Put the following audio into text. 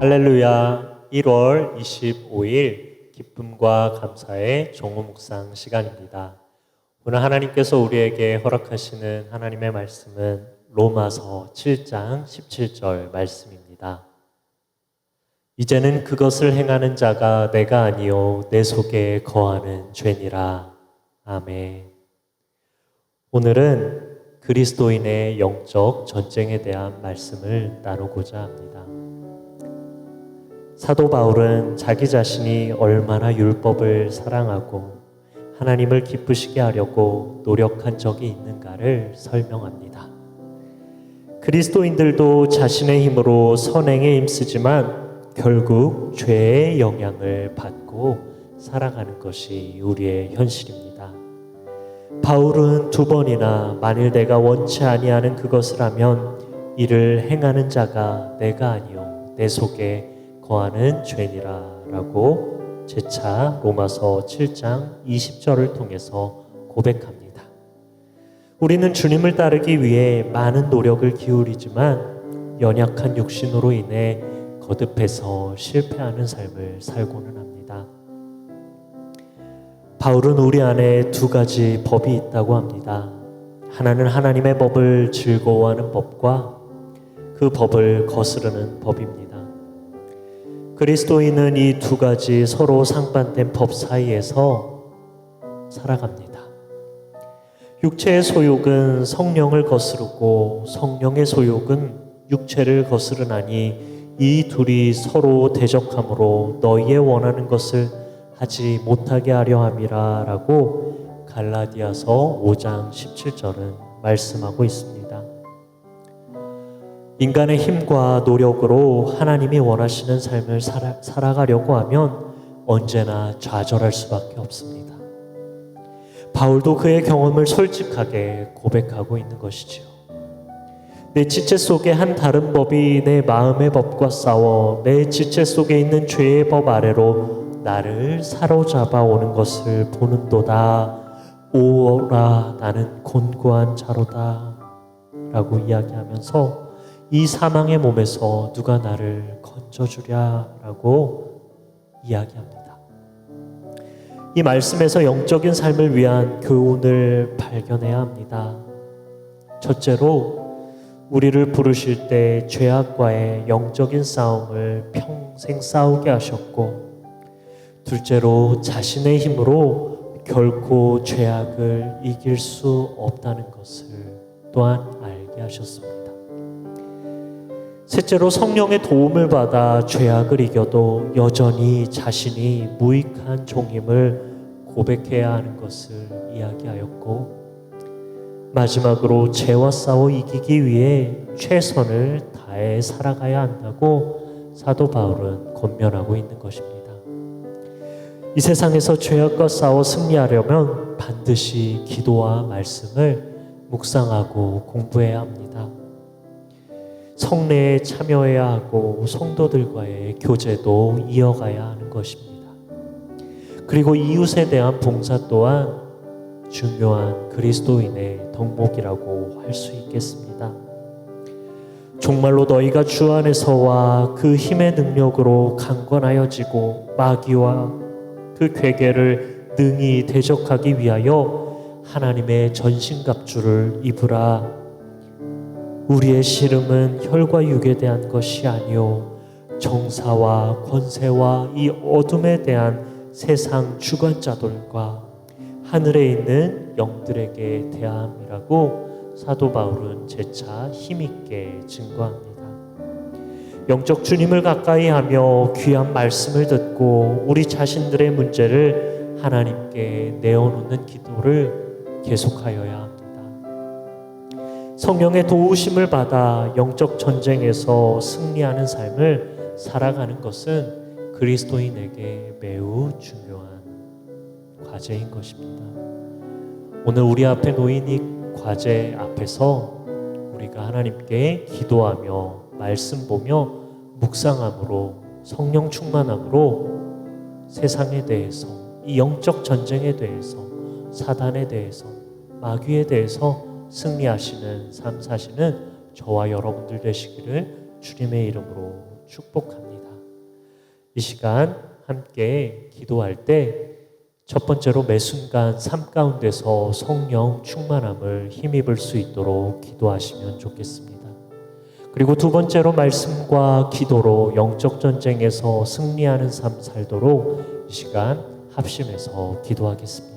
할렐루야. 1월 25일 기쁨과 감사의 종우 묵상 시간입니다. 오늘 하나님께서 우리에게 허락하시는 하나님의 말씀은 로마서 7장 17절 말씀입니다. 이제는 그것을 행하는 자가 내가 아니요 내 속에 거하는 죄니라. 아멘. 오늘은 그리스도인의 영적 전쟁에 대한 말씀을 나누고자 합니다. 사도 바울은 자기 자신이 얼마나 율법을 사랑하고 하나님을 기쁘시게 하려고 노력한 적이 있는가를 설명합니다. 그리스도인들도 자신의 힘으로 선행에 힘쓰지만 결국 죄의 영향을 받고 살아가는 것이 우리의 현실입니다. 바울은 2번이나 만일 내가 원치 아니하는 그것을 하면 이를 행하는 자가 내가 아니요 내 속에 거하는 죄니라 라고 재차 로마서 7장 20절을 통해서 고백합니다. 우리는 주님을 따르기 위해 많은 노력을 기울이지만 연약한 육신으로 인해 거듭해서 실패하는 삶을 살고는 합니다. 바울은 우리 안에 2가지 법이 있다고 합니다. 하나는 하나님의 법을 즐거워하는 법과 그 법을 거스르는 법입니다. 그리스도인은 이 2가지 서로 상반된 법 사이에서 살아갑니다. 육체의 소욕은 성령을 거스르고 성령의 소욕은 육체를 거스르나니 이 둘이 서로 대적하므로 너희의 원하는 것을 하지 못하게 하려 함이라 라고 갈라디아서 5장 17절은 말씀하고 있습니다. 인간의 힘과 노력으로 하나님이 원하시는 삶을 살아가려고 하면 언제나 좌절할 수밖에 없습니다. 바울도 그의 경험을 솔직하게 고백하고 있는 것이지요. 내 지체 속에 한 다른 법이 내 마음의 법과 싸워 내 지체 속에 있는 죄의 법 아래로 나를 사로잡아 오는 것을 보는도다. 오라 나는 곤고한 자로다 라고 이야기하면서 이 사망의 몸에서 누가 나를 건져주랴 라고 이야기합니다. 이 말씀에서 영적인 삶을 위한 교훈을 발견해야 합니다. 첫째로 우리를 부르실 때 죄악과의 영적인 싸움을 평생 싸우게 하셨고, 둘째로 자신의 힘으로 결코 죄악을 이길 수 없다는 것을 또한 알게 하셨습니다. 셋째로 성령의 도움을 받아 죄악을 이겨도 여전히 자신이 무익한 종임을 고백해야 하는 것을 이야기하였고, 마지막으로 죄와 싸워 이기기 위해 최선을 다해 살아가야 한다고 사도 바울은 권면하고 있는 것입니다. 이 세상에서 죄악과 싸워 승리하려면 반드시 기도와 말씀을 묵상하고 공부해야 합니다. 성례에 참여해야 하고 성도들과의 교제도 이어가야 하는 것입니다. 그리고 이웃에 대한 봉사 또한 중요한 그리스도인의 덕목이라고 할 수 있겠습니다. 정말로 너희가 주 안에서와 그 힘의 능력으로 강건하여지고 마귀와 그 괴계를 능히 대적하기 위하여 하나님의 전신갑주를 입으라. 우리의 씨름은 혈과 육에 대한 것이 아니요 정사와 권세와 이 어둠에 대한 세상 주관자들과 하늘에 있는 영들에게 대함이라고 사도 바울은 재차 힘있게 증거합니다. 영적 주님을 가까이 하며 귀한 말씀을 듣고 우리 자신들의 문제를 하나님께 내어놓는 기도를 계속하여야 합니다. 성령의 도우심을 받아 영적 전쟁에서 승리하는 삶을 살아가는 것은 그리스도인에게 매우 중요한 과제인 것입니다. 오늘 우리 앞에 놓인 이 과제 앞에서 우리가 하나님께 기도하며 말씀 보며 묵상함으로 성령 충만함으로 세상에 대해서 이 영적 전쟁에 대해서 사단에 대해서 마귀에 대해서 승리하시는 삶 사시는 저와 여러분들 되시기를 주님의 이름으로 축복합니다. 이 시간 함께 기도할 때 첫 번째로 매 순간 삶 가운데서 성령 충만함을 힘입을 수 있도록 기도하시면 좋겠습니다. 그리고 두 번째로 말씀과 기도로 영적 전쟁에서 승리하는 삶 살도록 이 시간 합심해서 기도하겠습니다.